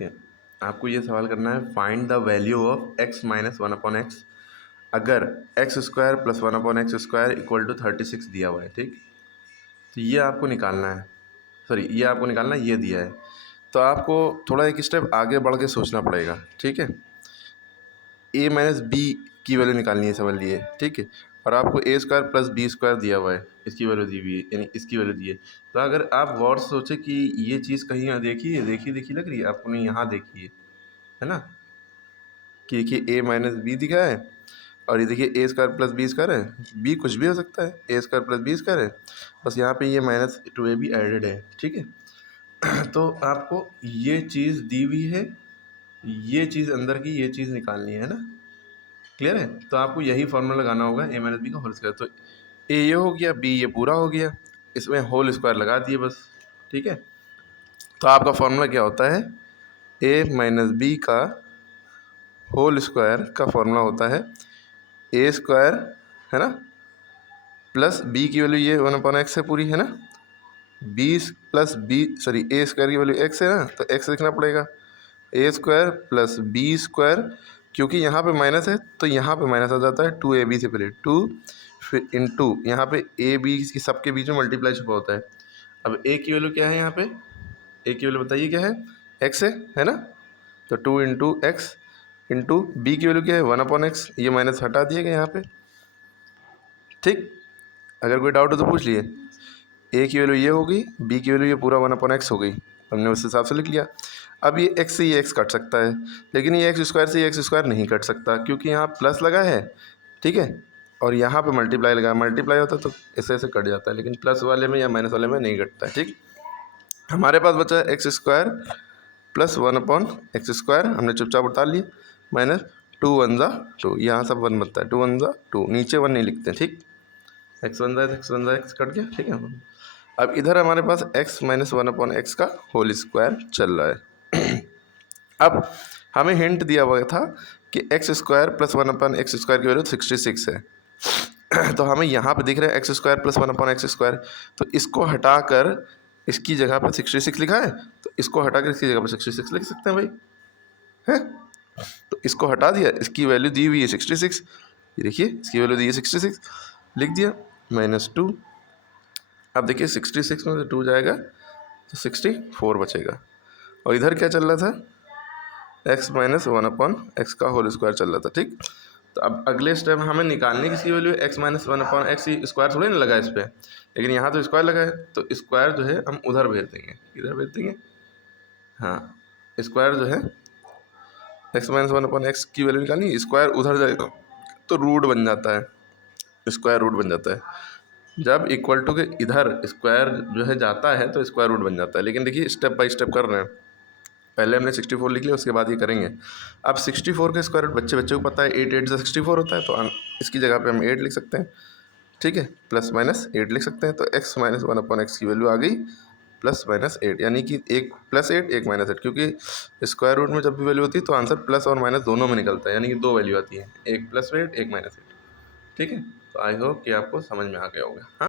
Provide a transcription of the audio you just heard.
देखिए, आपको ये सवाल करना है, find the value of x minus one upon x अगर x square plus one upon x square equal to 36 दिया हुआ है। ठीक, तो ये आपको निकालना है, सॉरी ये आपको निकालना है, ये दिया है। तो आपको थोड़ा एक स्टेप आगे बढ़ के सोचना पड़ेगा। ठीक है, a माइनस बी की वैल्यू निकालनी है, समझ लिए। ठीक है, और आपको ए स्क्वायर प्लस बी स्क्वायर दिया हुआ है, इसकी वैल्यू दी हुई है, यानी इसकी वैल्यू दी है। तो अगर आप गौर से सोचें कि ये चीज़ कहीं यहाँ देखी है, देखी लग रही है आपको, नहीं यहाँ देखी है ना, कि देखिए a माइनस बी दिखा है और ये देखिए ए स्क्वायर प्लस बी स्क्वायर है, बी कुछ भी हो सकता है, ए स्क्वायर प्लस बी स्क्वायर है, बस यहाँ पे ये माइनस टू ए भी एडेड है। ठीक है, तो आपको ये चीज़ दी हुई है, ये चीज़ अंदर की ये चीज़ निकालनी है ना, क्लियर है। तो आपको यही फॉर्मूला लगाना होगा ए माइनस बी का होल स्क्वायर। तो ए ये हो गया, बी ये पूरा हो गया, इसमें होल स्क्वायर लगा दिए बस। ठीक है, तो आपका फॉर्मूला क्या होता है, ए माइनस बी का होल स्क्वायर का फॉर्मूला होता है ए स्क्वायर, है ना, प्लस बी की वैल्यू ये वन अपॉन एक्स है पूरी, है ना, बी प्लस बी, सॉरी ए स्क्वायर की वैल्यू एक्स है ना, तो एक्स लिखना पड़ेगा, ए स्क्वायर प्लस बी स्क्वायर, क्योंकि यहाँ पे माइनस है तो यहाँ पे माइनस आ जाता है, टू ए बी से पहले टू, फिर इंटू यहाँ पे ए बी की सबके बीच में मल्टीप्लाई छुपा होता है। अब ए की वैल्यू क्या है, यहाँ पे ए की वैल्यू बताइए क्या है, एक्स है ना, तो two into x into b की वैल्यू क्या है, वन अपॉन एक्स, ये माइनस हटा दिए गए यहाँ पे। ठीक, अगर कोई डाउट हो तो पूछ लिए। ए की वैल्यू ये होगी, बी की वैल्यू ये पूरा वन अपॉन एक्स हो गई, हमने उस हिसाब से लिख लिया। अब ये एक्स से ये एक्स कट सकता है, लेकिन ये एक्स स्क्वायर से ये एक्स स्क्वायर नहीं कट सकता, क्योंकि यहाँ प्लस लगा है। ठीक है, और यहाँ पे मल्टीप्लाई लगा, मल्टीप्लाई होता तो ऐसे ऐसे कट जाता है, लेकिन प्लस वाले में या माइनस वाले में नहीं कटता है। ठीक, हमारे पास बचा है x square plus one upon x square, हमने चुपचाप उतार लिया, माइनस टू वन ज़ा टू, यहाँ सब वन बनता है, टू वन ज़ा टू, नीचे वन नहीं लिखते। ठीक, एक्स वन ज़ा एक्स कट गया। ठीक है, अब इधर हमारे पास x minus one upon x का होल स्क्वायर चल रहा है। अब हमें हिंट दिया हुआ था कि x square plus one upon x square की वैल्यू 66 है। तो हमें यहाँ पे दिख रहा है x square plus one upon x square, तो इसको हटाकर इसकी जगह पर 66 लिखा है, तो इसको हटाकर इसकी जगह पर 66 लिख सकते हैं भाई, है। तो इसको हटा दिया, इसकी वैल्यू दी हुई है 66, ये देखिए इसकी वैल्यू दी है 66, लिख दिया, माइनस टू। अब देखिए 66 में से टू जाएगा तो 64 बचेगा, और इधर क्या चल रहा था, x minus one upon x का होल स्क्वायर चल रहा था। ठीक, तो अब अगले स्टेप हमें निकालने किसकी value, x minus one upon x, square थोड़ी ना लगा इस पर, लेकिन यहाँ तो स्क्वायर लगा है, तो स्क्वायर जो है हम उधर भेज देंगे, इधर भेज देंगे। हाँ, स्क्वायर जो है x minus one upon x की वैल्यू निकालनी, स्क्वायर उधर जाएगा तो रूट बन जाता है, स्क्वायर रूट बन जाता है। जब इक्वल टू के इधर स्क्वायर जो है जाता है तो स्क्वायर रूट बन जाता है। लेकिन देखिए स्टेप बाय स्टेप कर रहे हैं, पहले हमने 64 लिख लिया, उसके बाद ये करेंगे। अब 64 का स्क्वायर रूट बच्चे को पता है, 8 8 से 64 होता है, तो इसकी जगह पे हम 8 लिख सकते हैं। ठीक है, प्लस माइनस 8 लिख सकते हैं, तो x minus one upon x की वैल्यू आ गई प्लस माइनस 8, यानी कि एक प्लस 8 एक माइनस 8, क्योंकि स्क्वायर रूट में जब भी वैल्यू होती है तो आंसर प्लस और माइनस दोनों में निकलता है, यानी कि दो वैल्यू आती है, एक प्लस 8 एक माइनस 8। ठीक है, तो आई होप कि आपको समझ में आ गया होगा। हाँ।